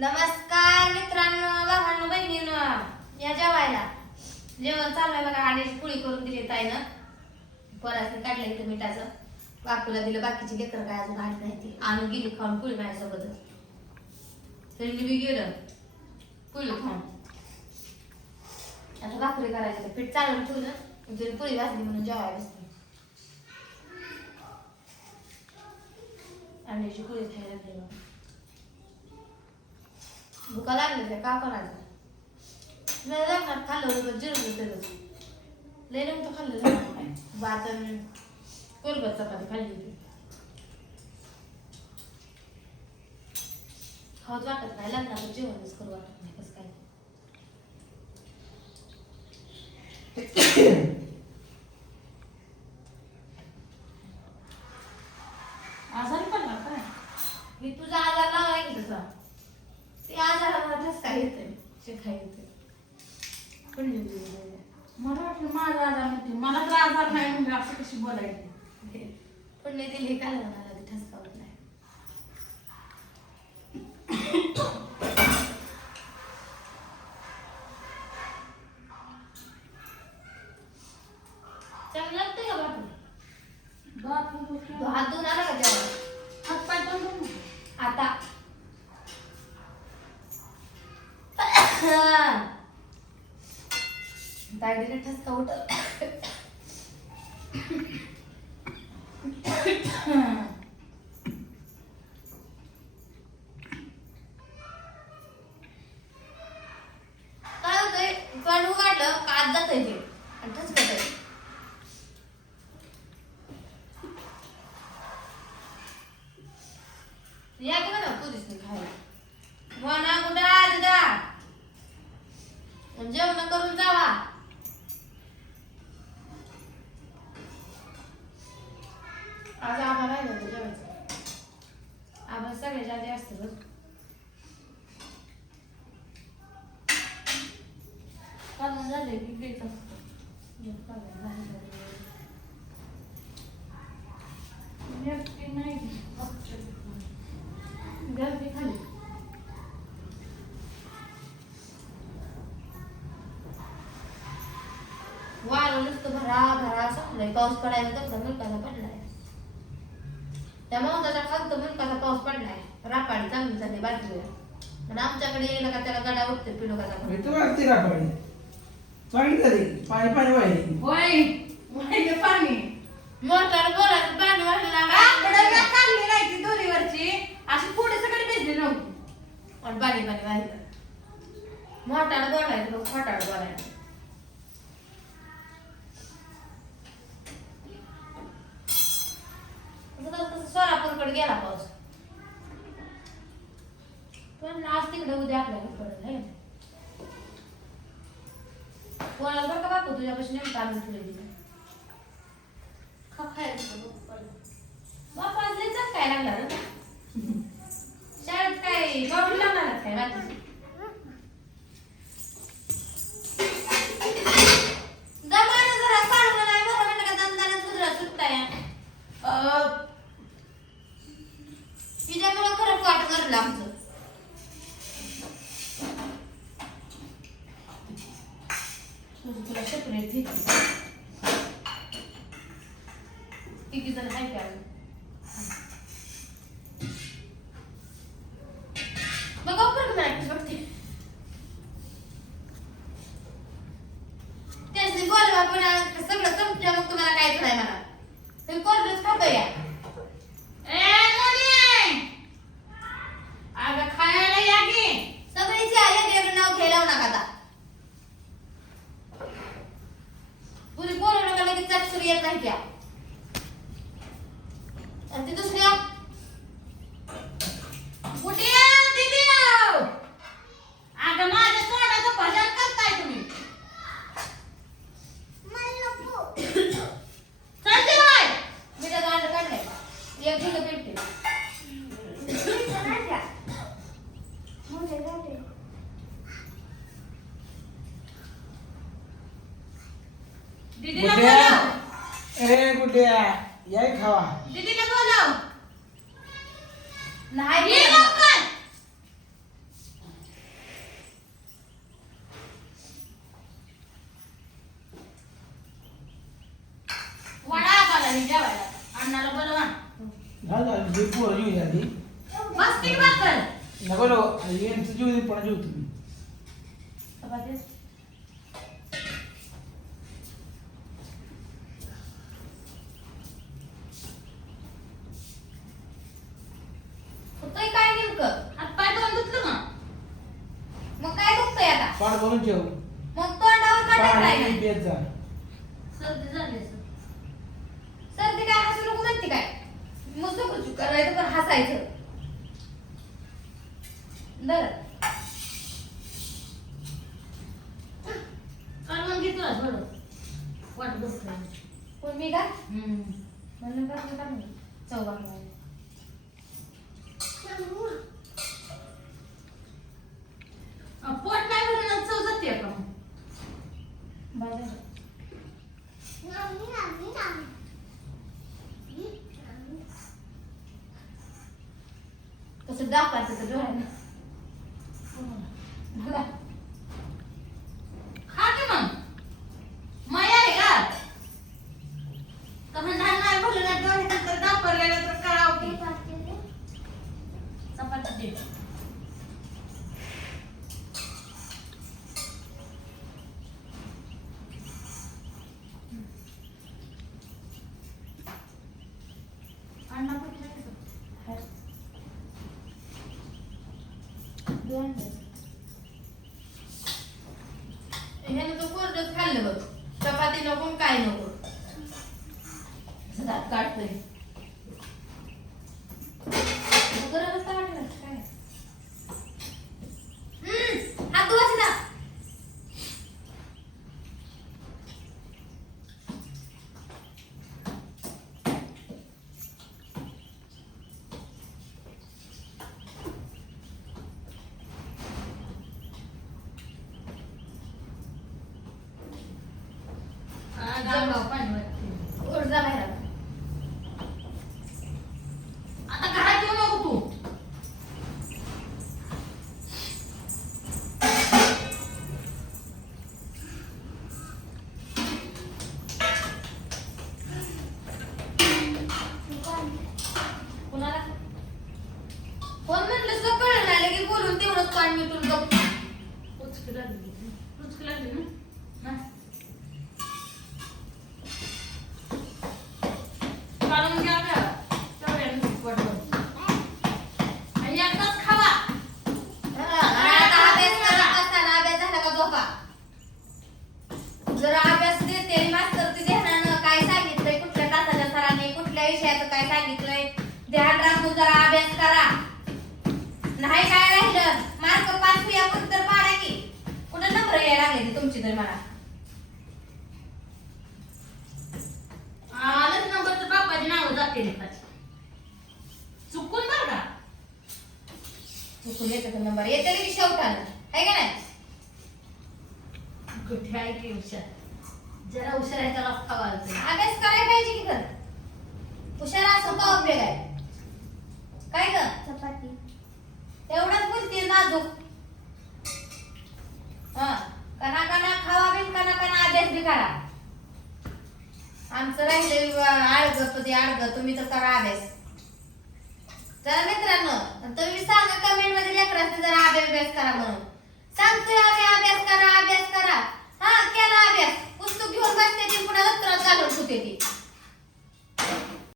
नमस्कार मित्रांनो, भावांनो, बहिणींनो, या जेवायला. जेवण चालू आहे बघा. आणि पोळी करून दिली ताईनं. पोरासने काढलं इथं मिठाचं. बापूला दिलं. बाकीची लेकरं काय अजून आली नाही ती. आणून गेली खाऊन पोळी माझ्यासोबतच. त्यांनी बी गेलं पोळी खाऊन. आता भाकरी करायची. पीठ चालून ठेवलं. तरी पोळी भाजली म्हणून जेवायला बसली. अंड्याची पोळी खायला गेलो. भुका लागली काय का करायचं. नाही लागणार. खाल्लं होतं जिरलं सगळं. लय नव्हतं खाल्लं. भात कोरभर चपाती खाल्ली होती. खाऊच वाटत नाही. लग्नाचं जेवणच करू वाटत नाही. कसं काय आजारी पडला काय? मी तुझा आजार लावलाय की तसा. ते आजाराला ठसका येते. शिकाय येते. मला वाटलं माझा आजार नव्हती. मला तर आजार नाही म्हणजे असं कशी बोलायची. पुण्य दिली का लग्नाला ती ठसका होत नाही. चांगलं लागतं का बापू? बापू हात धुवून आला का जेवण? हात पाय तोंड आता ताईने ठसका उठल. काय होतंय? तोंड उघडलं का आत जातंय ते आणि ठसकतंय. या की म्हणा पोलिसने खायला. म्हणा गुंडा दिदा जेवण करून जावा. आज आम्हाला राहिलं होतं जेवायचं. आम्हाला सगळ्याच्या आधी असतं रोज. कालवण झालंय की घेत असतं. नाही गर्दी खाली. वारं नुसतं भरा भरा सुटलंय. पाऊस पडायला तर मुलकाचा पडलाय. त्या मौताच्या खालत मुलकाचा पाऊस पडलाय. रापाडी चांगली झाली बाजूला. आणि आमच्याकडे येईल का त्याला गडा उठते पिलोकाचा. तू वाटते रापाडी चांगली झाली. पाणी पाणी वाहिली. वय पाणी मोटर बोलायचं पाणी वाढलं आकडे काढली नाही ती दोरीवरची. अशी पुढे सगळी भिजली नव्हती. आणि पाणी पाणी वाहिलं. मोठाला बोलायचं मग खोटाला बोलायचं. सोलापूरकडे गेला पाऊस. पण आज तिकडे उद्या आपल्याला पडेल. कोणाला बरं का बापू तुझ्यापासून नेमकं आणून ठेवली. बापा आज लय काय लागला रे. शाळेत काय बाबू लागणार काय रात्री. दमानं जरा काढून नाही बरं म्हणलं का दमदानं सुधरा सुटताय. तिच्यामुळं खरं वाट करलं आमचं. तुला सेपरेट घेतली. किती जण आहे का मग ऑफर करायची बघते. त्याची बोलवा पण सगळं संपलं मग तुम्हाला काहीच नाही म्हणा. तुम्ही कोरडच खातो या. अगं खायला या की. सगळीची आई नाव घ्यायला नका आता. पुरी पोरं नका लगेच चापसुरी येत नाही त्या. आणि ती दुसऱ्या कुठे दिदी अगं माझ्या तोंडाचं भजन करताय तुम्ही. चल जेवाय. मी त्या गांड काढलाय. एक ठिकाण भेटते. दीदीला गुड्या बोलव. ए गुड्या याय खावा. दीदीला बोलव. नाही ये लवकर. पोरं जीव द्या आधी मस्ती की भाकर नको नको यांचं जीव दे पण जीव तुम्ही चपाती होतंय काय नेमकं हात पाय धुवून धुतलं ना मग काय दुखतंय आता पाठ भरून ठेव मग तोंडावर काढायला पाणी काय पेत जा सर्दी झाली असेल. सर्दी काय हसू नको म्हणते काय मस्त कुचू करायचं पण हसायचं बरं काढून घे तुला थोडं वाट बसलं. कोण मी का म्हणून का चौबा पोट नाही भरून चव जाते का मग? बाजार कसं दाखवायचं तर डोळ्यानं बघा खा की मग माया आहे का कारण धान नाही भरलं नाही डोळ्यानंतर दापरलेलं तर कळावं की चपाती दे. अण्णा कुठे आहे का? ह्यानं तो कोरडंच खाल्लं बघ चपाती नको आणि काय नको असं दात काढतोय गरजच का वाटलं काय हात धुवायचे ना गावगाव पाणी वाटते. ओढ जा बाहेर आता घरात येऊ नको तू. कुणाला कोण म्हटलं तुला कळलं नाही लगे बोलून तेवढंच पाणी मिटून गप्प उचकी लागली ना ना. काढून घ्या का तेवढ्यानं पोट भरून. आणि एकदाच खावा. आता अभ्यास करत असताना अभ्यास झाला का झोपा जर अभ्यास देते मास्तर ती ध्यानानं काय सांगितलंय कुठल्या तासाच्या सरांनी कुठल्या विषयाचं काय सांगितलंय ध्यान राखून जरा अभ्यास करा नाही काय राहिलं मार्क 5 या पण तर पाडा की कुठं नंबर यायला लागले तुमची तर मला आलंच नंबर तर बापाची नावं जाते लेखाची. चुकून बरं का चुकून येतं नंबर येते की शेवटानं आहे का नाही कुठे आहे की हुशार जरा हुशार आहे त्याला खावा आलते. अभ्यास करायला पाहिजे की खरं हुशार असं का उपयोग आहे काय ग चपाती एवढंच बोलते नाजूक हा कना कना खावा बिन कना कना अभ्यास बी करा आमचं राहिलं आडग तुम्ही तर करा अभ्यास चला मित्रांनो तुम्ही सांगा कमेंट मध्ये लेकरांनी जरा अभ्यास करा म्हणून सांगतोय आम्ही अभ्यास करा हा केला अभ्यास पुस्तक घेऊन बसते ती पुन्हा दप्तरात घालून ठेवते ती